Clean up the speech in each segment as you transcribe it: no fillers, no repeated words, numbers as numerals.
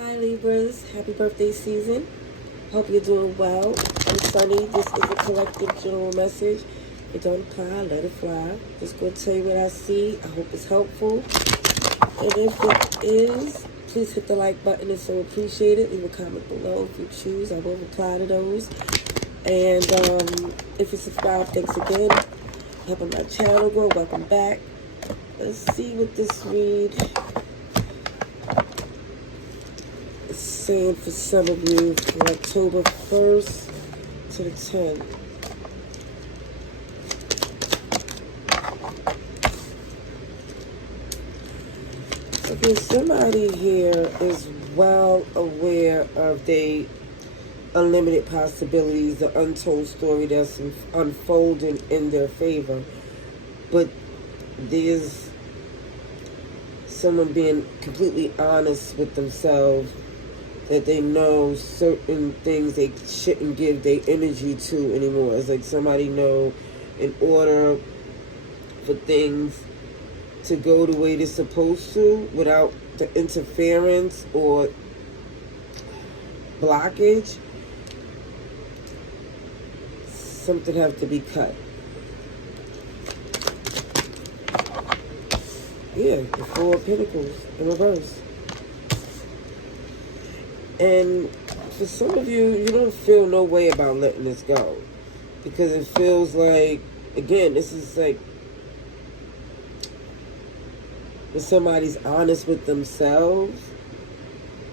Hi Libras, happy birthday season. Hope you're doing well. I'm Sunny. This is a collective general message. It don't apply, let it fly. Just gonna tell you what I see. I hope it's helpful. And if it is, please hit the like button. It's so appreciated. Leave a comment below if you choose. I will reply to those. And if you subscribe, thanks again. Helping my channel grow. Welcome back. Let's see what this read is saying for some of you from October 1st to the 10th. Okay, somebody here is well aware of the unlimited possibilities, the untold story that's unfolding in their favor. But there's someone being completely honest with themselves that they know certain things they shouldn't give their energy to anymore. It's like somebody know in order for things to go the way they're supposed to without the interference or blockage, something have to be cut. Yeah, the Four of Pentacles in reverse. And for some of you, you don't feel no way about letting this go. Because it feels like, again, this is like when somebody's honest with themselves,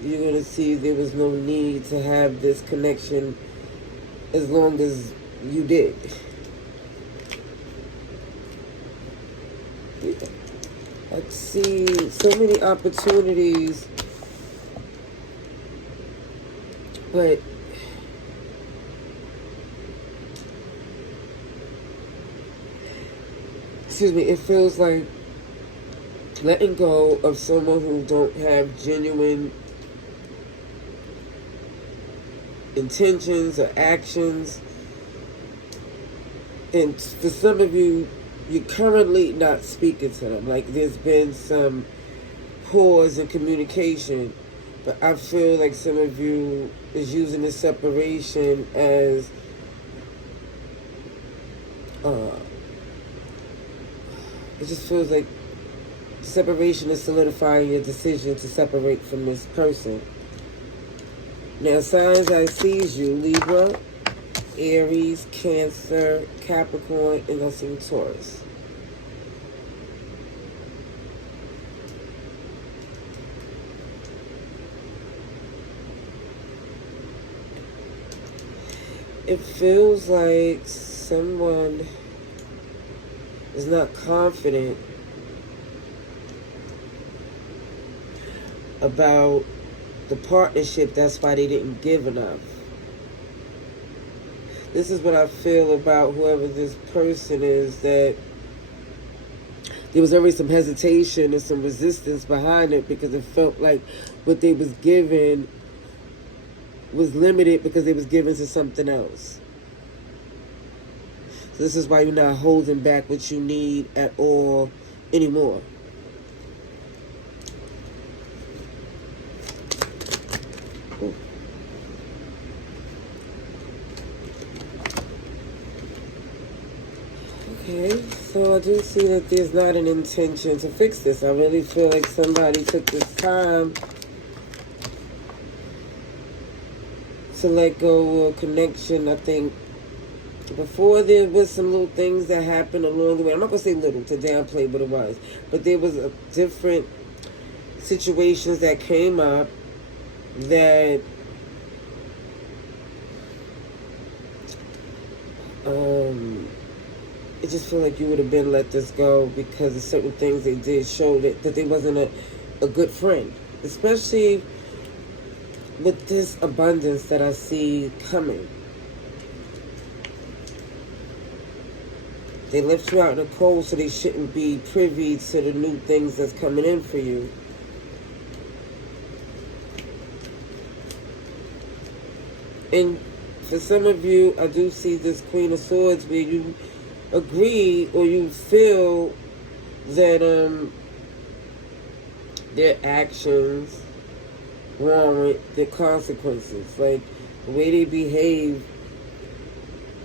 you're going to see there was no need to have this connection as long as you did. Yeah. I see so many opportunities, but excuse me, it feels like letting go of someone who don't have genuine intentions or actions. And for some of you, you're currently not speaking to them. Like there's been some pause in communication, but I feel like some of you is using the separation as it just feels like separation is solidifying your decision to separate from this person. Now, signs I see is you, Libra, Aries, Cancer, Capricorn, and I see Taurus. It feels like someone is not confident about the partnership. That's why they didn't give enough. This is what I feel about whoever this person is, that there was already some hesitation and some resistance behind it because it felt like what they was given was limited because it was given to something else. So this is why you're not holding back what you need at all anymore. Ooh. Okay, so I do see that there's not an intention to fix this. I really feel like somebody took this time to let go of connection. I think before there was some little things that happened along the way. I'm not going to say little to downplay what it was, but there was a different situations that came up that it just feel like you would have been let this go because of certain things they did show that they wasn't a good friend, especially with this abundance that I see coming. They left you out in the cold, so they shouldn't be privy to the new things that's coming in for you. And for some of you, I do see this Queen of Swords where you agree or you feel that their actions warrant the consequences. Like, the way they behave,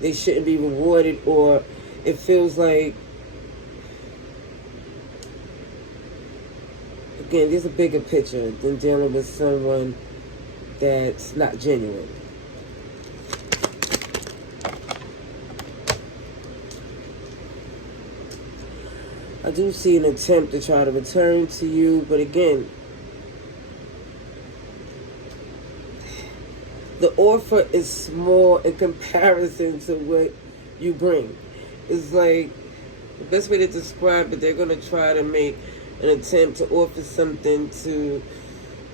they shouldn't be rewarded, or it feels like, again, there's a bigger picture than dealing with someone that's not genuine. I do see an attempt to try to return to you, but again, the offer is small in comparison to what you bring. It's like, the best way to describe it, they're going to try to make an attempt to offer something to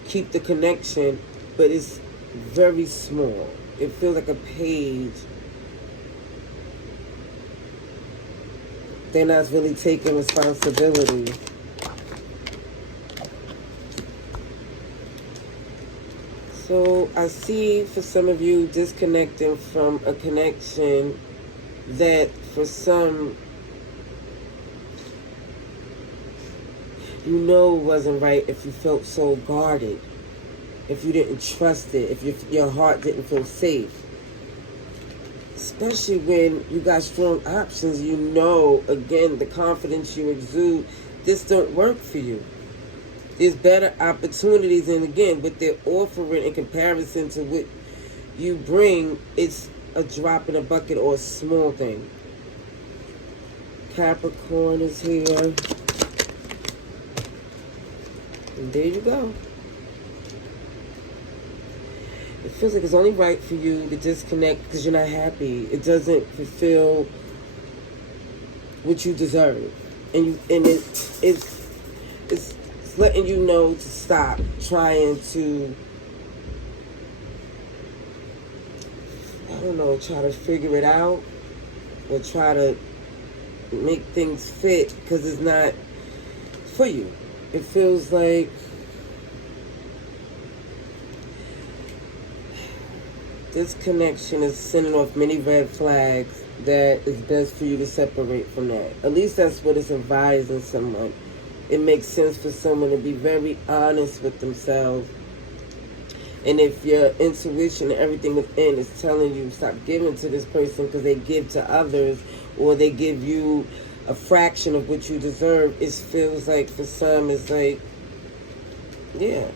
keep the connection, but it's very small. It feels like a page. They're not really taking responsibility. So I see for some of you disconnecting from a connection that for some, you know, wasn't right if you felt so guarded, if you didn't trust it, if your heart didn't feel safe. Especially when you got strong options, you know, again, the confidence you exude, this don't work for you. There's better opportunities, and again, what they're offering in comparison to what you bring, it's a drop in a bucket or a small thing. Capricorn is here. And there you go. It feels like it's only right for you to disconnect because you're not happy. It doesn't fulfill what you deserve. And it's letting you know to stop trying to, I don't know, try to figure it out or try to make things fit because it's not for you. It feels like this connection is sending off many red flags that it's best for you to separate from that. At least that's what it's advising someone. It makes sense for someone to be very honest with themselves. And if your intuition and everything within is telling you stop giving to this person because they give to others or they give you a fraction of what you deserve, it feels like for some it's like, yeah.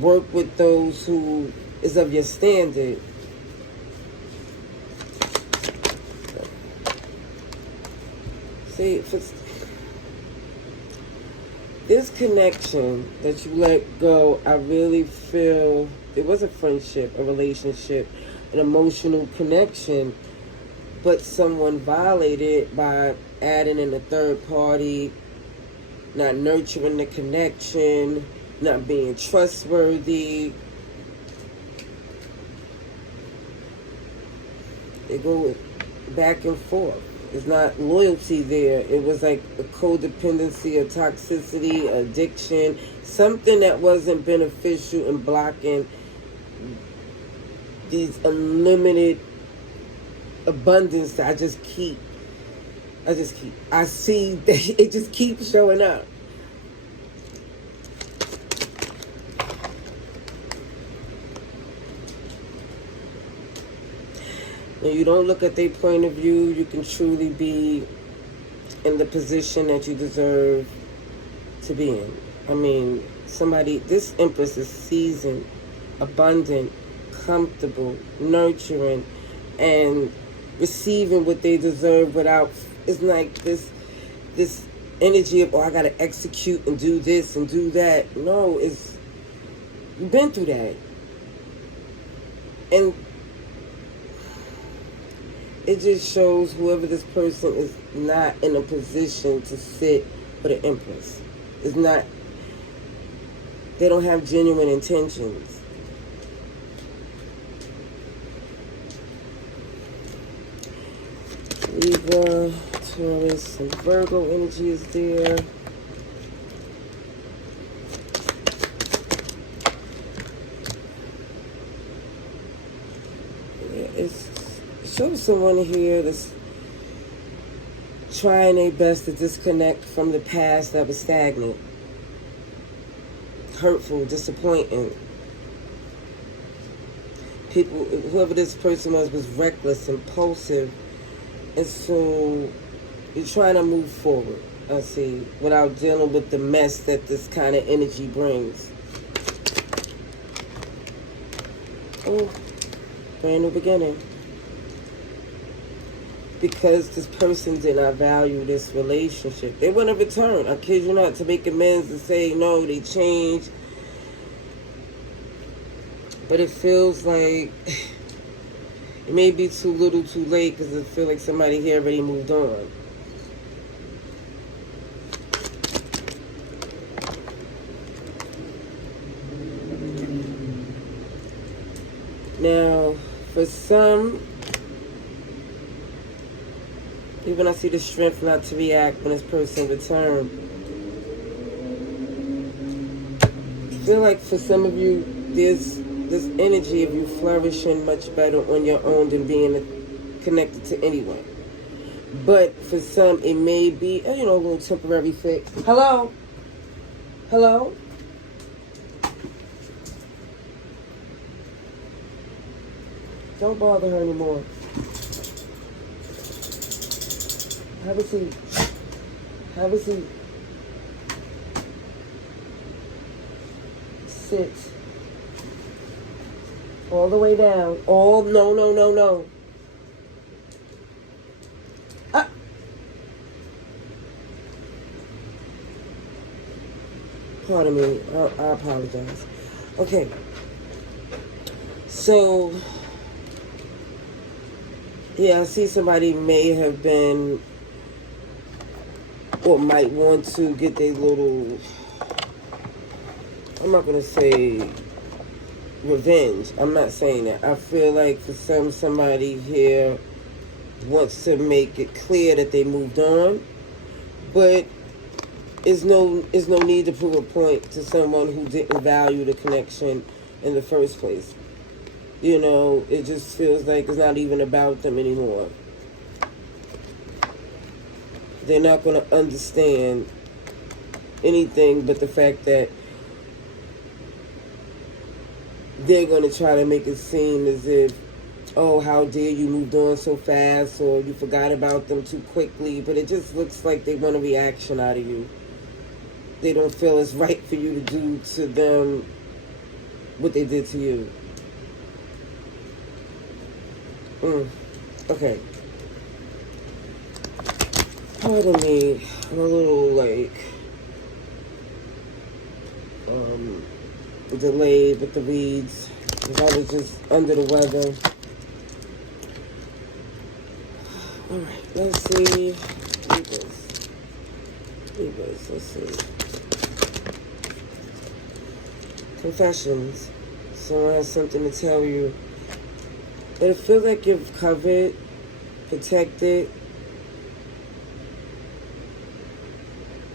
Work with those who is of your standard. See, if it's this connection that you let go, I really feel it was a friendship, a relationship, an emotional connection, but someone violated by adding in a third party, not nurturing the connection, not being trustworthy. They go back and forth. It's not loyalty there. It was like a codependency, a toxicity, addiction, something that wasn't beneficial in blocking these unlimited abundance that I see that it just keeps showing up. When you don't look at their point of view, you can truly be in the position that you deserve to be in. I mean, this Empress is seasoned, abundant, comfortable, nurturing, and receiving what they deserve without, it's like this energy of, I got to execute and do this and do that. No, you've been through that. And it just shows whoever this person is not in a position to sit with an Empress. They don't have genuine intentions. Libra, Taurus, and Virgo energy is there. It shows someone here that's trying their best to disconnect from the past that was stagnant. hurtful, disappointing. People, whoever this person was reckless, impulsive, and so you're trying to move forward, I see, without dealing with the mess that this kind of energy brings. Oh, brand new beginning. Because this person did not value this relationship. They want to return. I kid you not, to make amends and say, no, they changed. But it feels like it may be too little too late, because I feel like somebody here already moved on. Now, for some, even I see the strength not to react when this person returns. I feel like for some of you, there's this energy of you flourishing much better on your own than being connected to anyone. But for some, it may be, a little temporary fix. Hello? Hello? Don't bother her anymore. Have a seat. Have a seat. Sit. All the way down. No. Ah. Pardon me. I apologize. Okay. So, yeah, I see somebody may have been or might want to get their little, I'm not going to say revenge. I'm not saying that. I feel like for somebody here wants to make it clear that they moved on, but it's no need to prove a point to someone who didn't value the connection in the first place. It just feels like it's not even about them anymore. They're not going to understand anything but the fact that they're going to try to make it seem as if, oh, how dare you moved on so fast, or you forgot about them too quickly. But it just looks like they want a reaction out of you. They don't feel it's right for you to do to them what they did to you. Okay. Pardon me. I'm a little delayed with the reads, because I was just under the weather. Alright, let's see. Libras, let's see. Confessions. Someone has something to tell you. But it feels like you've covered, protected.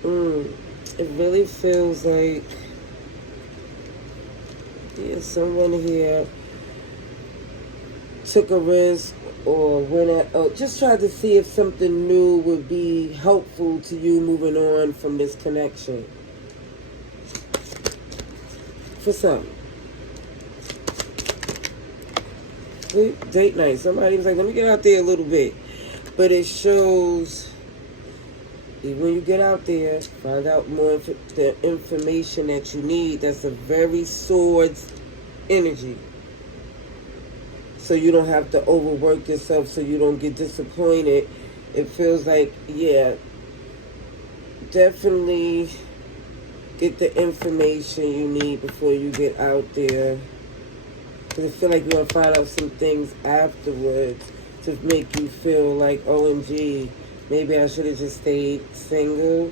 It really feels like someone here took a risk or just tried to see if something new would be helpful to you moving on from this connection. For some. Date night. Somebody was like, let me get out there a little bit. But it shows, when you get out there, find out more the information that you need. That's a very swords energy. So you don't have to overwork yourself, so you don't get disappointed. It feels like, definitely get the information you need before you get out there. Because I feel like you're going to find out some things afterwards to make you feel like, OMG, maybe I should have just stayed single.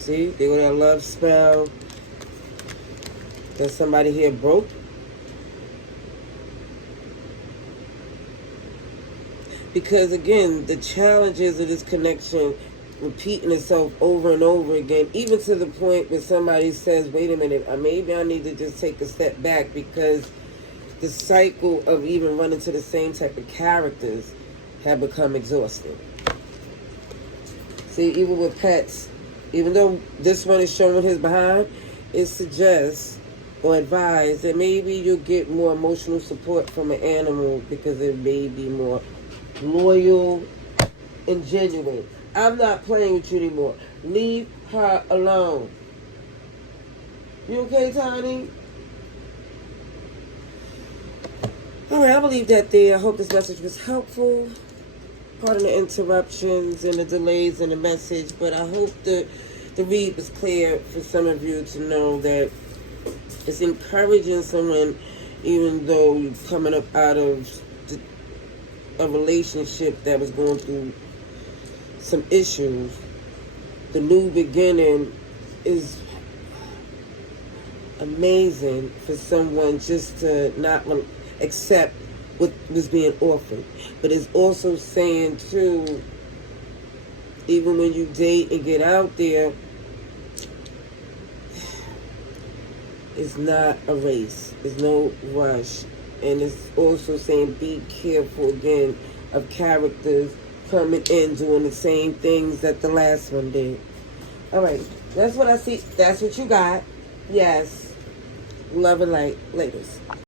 See, they with that love spell. There's somebody here broke. Because again, the challenges of this connection repeating itself over and over again, even to the point where somebody says, wait a minute, maybe I need to just take a step back, because the cycle of even running to the same type of characters have become exhausting. See, even with pets, even though this one is showing his behind, it suggests or advise that maybe you'll get more emotional support from an animal because it may be more loyal and genuine. I'm not playing with you anymore. Leave her alone. You okay, Tiny? Alright, I'm going to leave that there. I hope this message was helpful. Pardon the interruptions and the delays in the message, but I hope the read was clear for some of you to know that it's encouraging someone, even though you're coming up out of a relationship that was going through some issues. The new beginning is amazing for someone just to not accept what was being offered. But it's also saying too, even when you date and get out there, it's not a race. There's no rush. And it's also saying be careful again of characters coming in doing the same things that the last one did. Alright, that's what I see. That's what you got. Yes. Love and light. Laters.